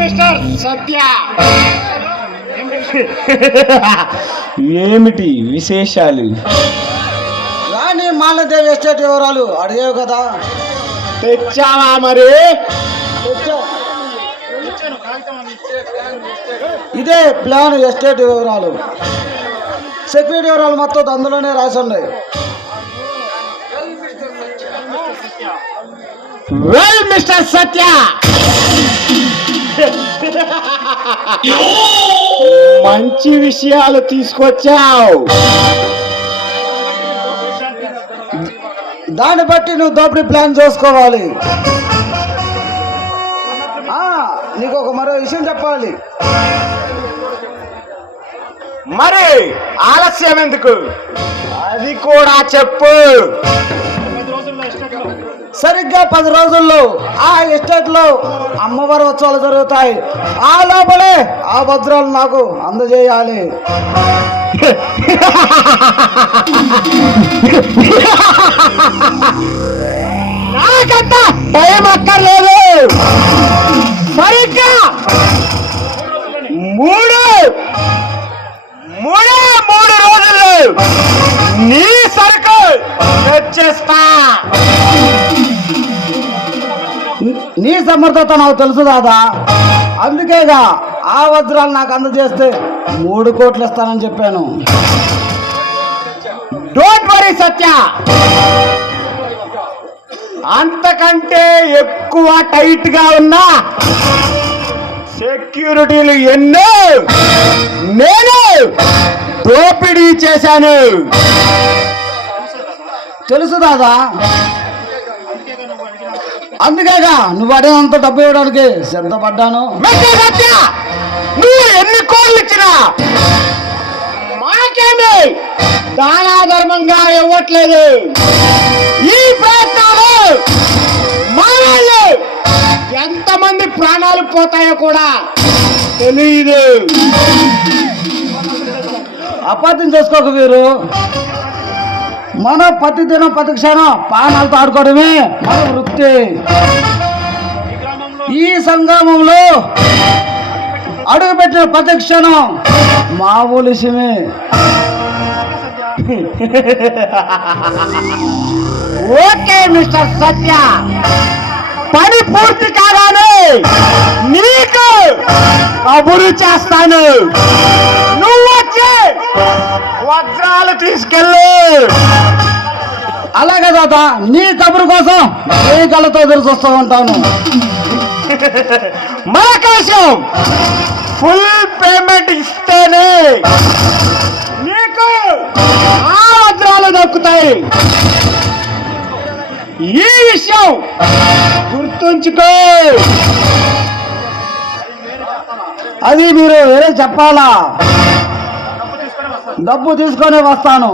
Mister సత్య. ఏమిటి విశేషాలు? రాణి మాలదేవి estate వివరాలు అడిగేవు కదా. తెచ్చావా మరి? ఇదే ప్లాన్ ఎస్టేట్ వివరాలు. సెక్యూరిటీ వివరాలు మొత్తం అందులోనే రాసి ఉన్నాయి. వెల్ మిస్టర్ సత్య! మంచి విషయాలు తీసుకొచ్చావు. దాన్ని బట్టి నువ్వు దోపిడీ ప్లాన్ చేసుకోవాలి. ఆ, నీకు ఒక మరో విషయం చెప్పాలి. మరి ఆలస్యం ఎందుకు? అది కూడా చెప్పు. సరిగ్గా పది రోజుల్లో ఆ ఎస్టేట్లో అమ్మవారి ఉత్సవాలు జరుగుతాయి. ఆ లోపలే ఆ భద్రాలు నాకు అందజేయాలి. నాకంత భయం అక్కర్లేదు. సరిగ్గా మూడు మూడే మూడు రోజులు నీ సరుకు తెచ్చేస్తా. నీ సమర్థత నాకు తెలుసు దాదా. అందుకేగా ఆ వజ్రాలు నాకు అందజేస్తే మూడు కోట్లు ఇస్తానని చెప్పాను. Don't worry Satya. అంతకంటే ఎక్కువ టైట్గా ఉన్నా సెక్యూరిటీలు ఎన్నో నేను దోపిడీ చేశాను. తెలుసు దాదా? అందుకేగా నువ్వు అడిగినంత డబ్బు ఇవ్వడానికి సిద్ధపడ్డాను నువ్వు ఎన్ని కోళ్ళు ఇచ్చినా మాకేమి? దానా ధర్మంగా ఇవ్వట్లేదు. ఈ ప్రయత్నాలు మా వాళ్ళు ఎంతమంది ప్రాణాలు పోతాయో కూడా తెలియదు. అపార్థం చేసుకోక వీరు. మన ప్రతి దినం ప్రతి క్షణం పానాలతో ఆడుకోవడమే మన వృత్తి. ఈ సంగ్రామంలో అడుగుపెట్టిన ప్రతి క్షణం మామూలు విషయమే ఓకే మిస్టర్ సత్య. పని పూర్తి కాగానే నీకు కబురు చేస్తాను. నువ్వు వచ్చి వజ్రాలు తీసుకెళ్ళు. అలాగే తాత నీ కబురు కోసం నీ కళ్ళతో ఎదురు చూస్తూ ఉంటాను. మరొక ఫుల్ పేమెంట్ ఇస్తేనే నీకు ఆ వజ్రాలు దక్కుతాయి. ఈ విషయం గుర్తుంచుకో. అది మీరు వేరే చెప్పాలా? డబ్బు తీసుకొని వస్తాను.